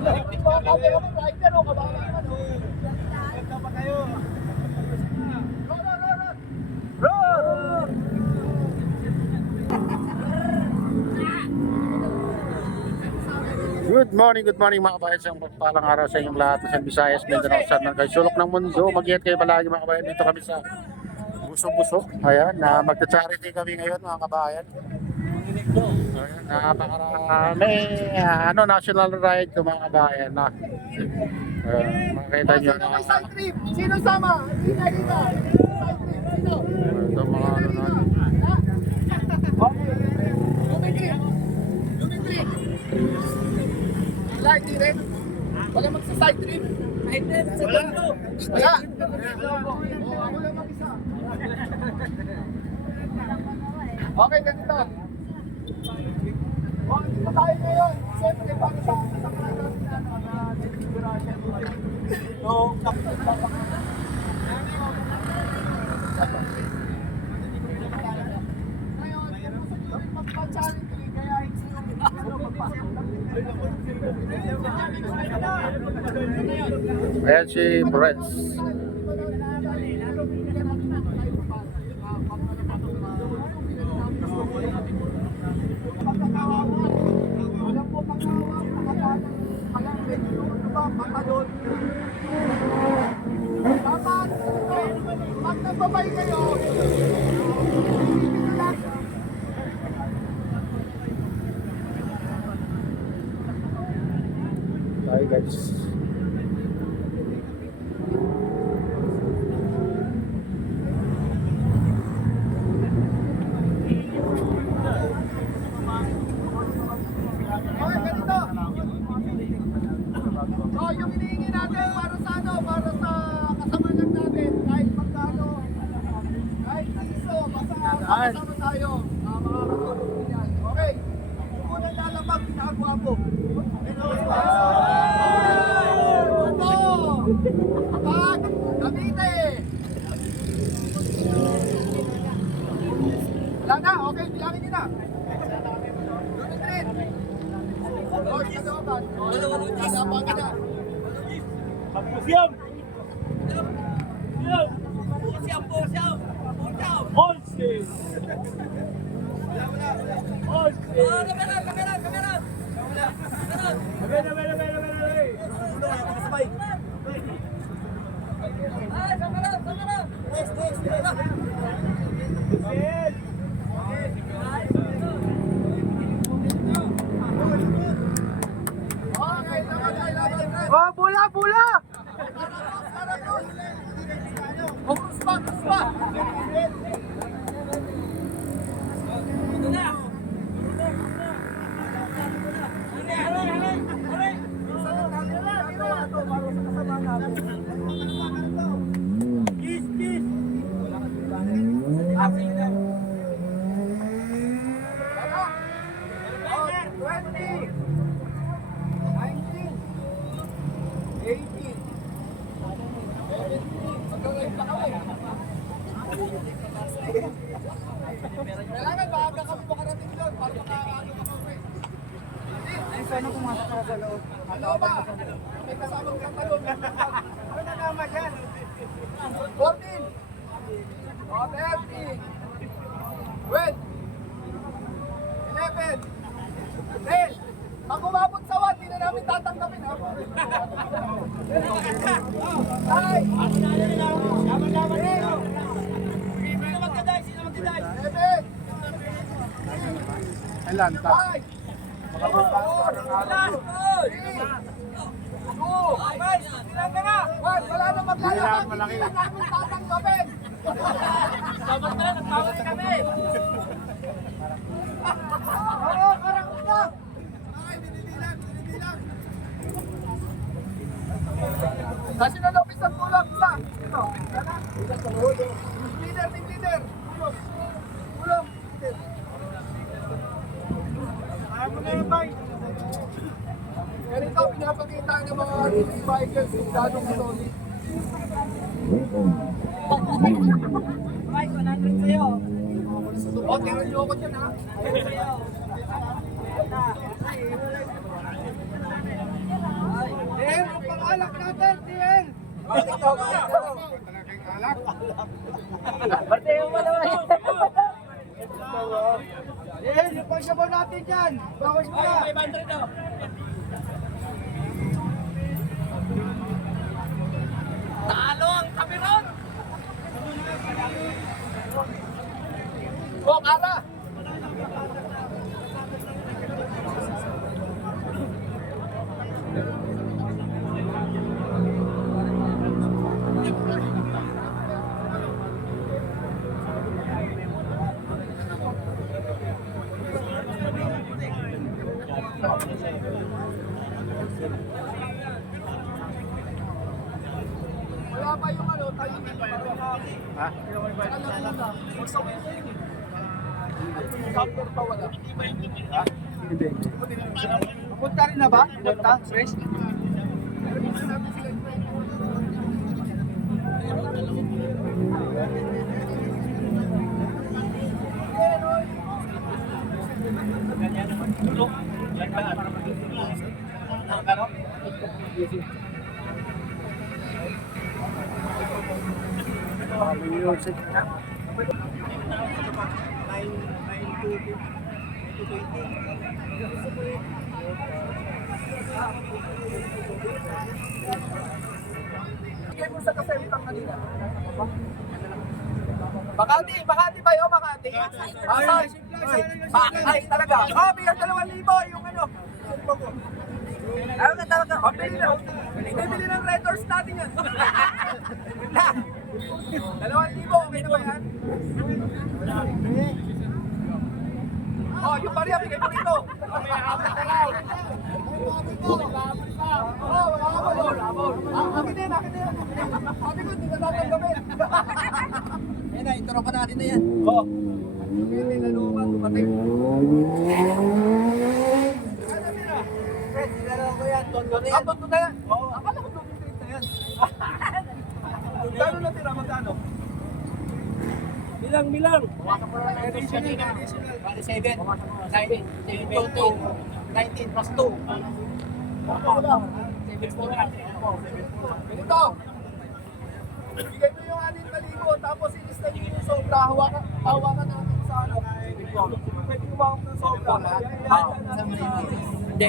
Good morning mga kabayan. Sa palang araw sa inyong lahat sa Visayas, Mindanao, saan man kayo sulok ng mundo. Mag-iingat kayo palagi mga kabayan. Dito kami sa Busog-Busog. Ayan, magta-charity kami ngayon mga kabayan. Ayan, napakarami national ride to mga kabayan na. Makita nyo na sino sama? Dito. ito mga natin. Light trip. Wala magsa-side trip. Wala. Ako lang mag-isa. Okay, ganito. Dito tayo ngayon. Siyempre, para sa Ayan si Brents. dapat pag nagbabay kayo, Hi guys. yung hinihingi natin para sa para sa kasamanan natin, kahit magkano, kahit piso, basta kasama tayo, makakatulong din yan. Okay, unang lalabag, pinakagwapo. Pag, Cavite. Wala na, okay, bilangin nyo na. Lunitrin. Lord, kagawaban. Kagawaban ka na. Museum! Oh, bula, bula! Oh, kuspa, kuspa! Kiss, kiss! Kailangan maaga kami makarating doon para makaano ka kami. Ay, sana pumasok ka sa loob. Ano ba? May kasamang katalon. Ano na naman yan? 14. O, 13. 12. 11. 10. Pag umabot sa 1, di na namin tatanggapin. Ay! Laman-laman nyo! Sino magkaday? Sino magkaday? 7! Ilan ta? 5! 4! 1! Wala na maglalakad! Hindi na namin tatanggapin! Dapat na, nagtawag kami! Oo, karang na! Okay, binibilang! Kasi nalapis ang tulak na! Ito, leader! Tulong! Ayaw mo na yung bay! Ganito pinapakita ng mga bikers kung gano'ng solid. Ay, 100 sa'yo! O, tingnan niyo ako dyan ha! alak natin, TL! TL, yung pagsabaw natin yan! Bawas mo na! Talo ang Cameron! Oh, Kara! Wala pa yung ano, tayo dito. Ha? Counter pa wala. Hindi. Punta rin na ba? Punta? Fresh? Music. Bigay mo sa kaselitang kanina. Makati ba yun? Makati? Ay, talaga. Bigyan 2,000 yung ano. Ano ka talaga? Bibili ng Red Horse natin yan. 2,000, okay na ba yan? Oh, yung barya, bigay mo rito. May apat na lang. Akin din. Sabi ko, hindi na natin gawin. Yan na, ituro pa natin na yan. Oo. Hindi na naman, tumatay. Ano nila? Fred, sinaraw ko yan. Tonto na yan. Tonto na yan? Oo. Akala ko tonto na yan. Gano'n na tira, magkano? Bilang. 19 plus 2. Ganito. Bigay mo yung 6,000 tapos ilista niyo yung sobra. Hawakan natin sa ano. Pwede umawak ng sobra. Hindi.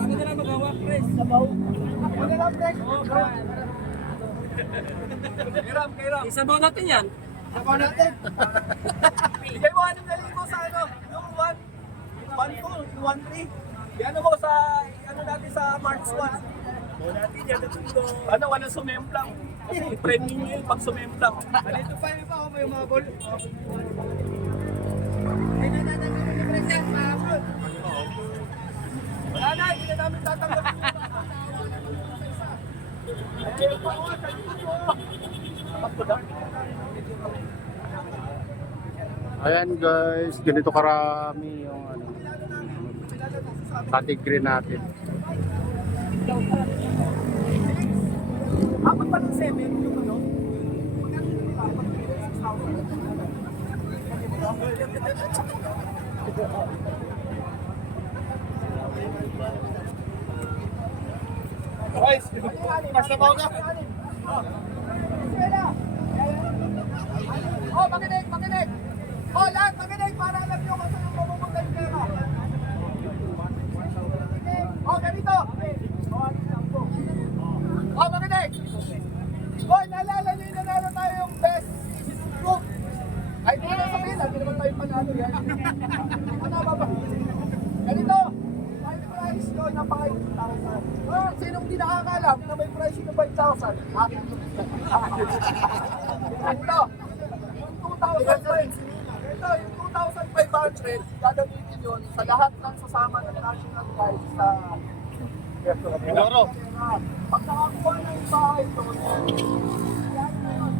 Ano na lang mag-awak, Chris? Sabaw. Ano lang, Rex? Kairam. Isabaw natin yan. Sabaw natin. Bigay mo 6,000 sa ano. Yung 1-2, 1-3. Ano mo sa, ano natin sa March 1. Natin yan. Ano, walang sumemplang. Premium nyo yun pag sumemplang. Alito pa yun pa, may mga ball. Ay, natatanggapin ni President, mahabot. Wala na, hindi na namin tatanggapin. Ayan guys, ganito karami yung ano, category natin. Apat pa ng 7 yung ano? Guys, mas nabaw na. Oh, makinig. Oh, lahat makinig para alam nyo kung saan yung pupunta yung pera. Oh, ganito. Oh, makinig. Oh, naalala nyo yung nanalo tayo yung best group. Ay, hindi na sabihin, hindi naman tayo panalo yan. Ano ba ba? Ganito. May price yun na 5,000. Oh, sinong di nakakalam na may price yun na 5,000? Akin yung Ganito. Yung 2,000. Ito, yung 2,500, gagamitin yun sa lahat ng sasama ng national guys sa Mindoro. Pag nakakuha na yung bahay doon, yan na yun.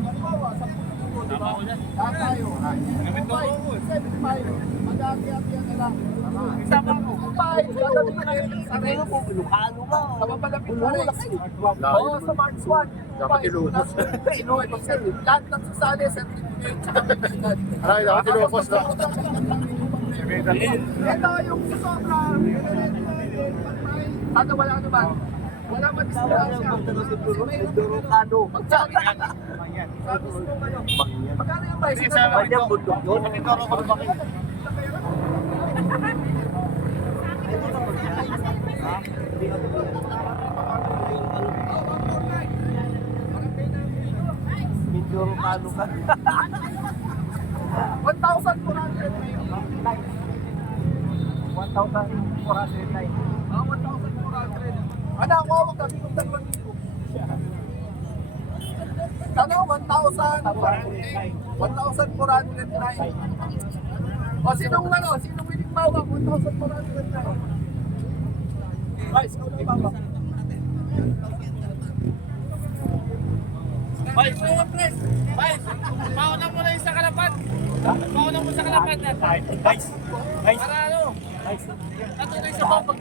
Halimbawa, sa puto, di ba? Lahat tayo. 75, mag-aakyat-akyat na lang. Sama mo. Yung bahay, gagamitin na yun sa rin. Sa mapalapit na rin. Oo, sa March 1. Dapat ilubos. Ilubos. Lahat ng sasali, certificate, sa kapitan. Ay, dapat ilubos na. Ito yung sobra. Ano wala naman? Wala man distansya. Magsabi sabi mo kayo. Magkano yung bicycle? Kanyang bundok yun. Mindoro Kano ka. 1,409. 1,409. 1,400. Ano ako, magkabig ng 2,000. Ano, 1,409. O, sinong winning bawang? 1,409. Guys, ikaw na bawang. Bay, mga pres. Bay, mauna mo na yung sa kalapan. Mauna mo sa kalapan na. Guys. Para ano? Ano na yung sa bawang?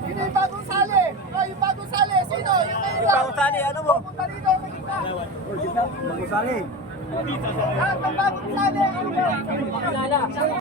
Sino yung bagong sali? Yung bagong sali, sino? Yung Bagong sali, ano mo? Pumunta rito, nakita. Bagong sali. Ang bagong sali.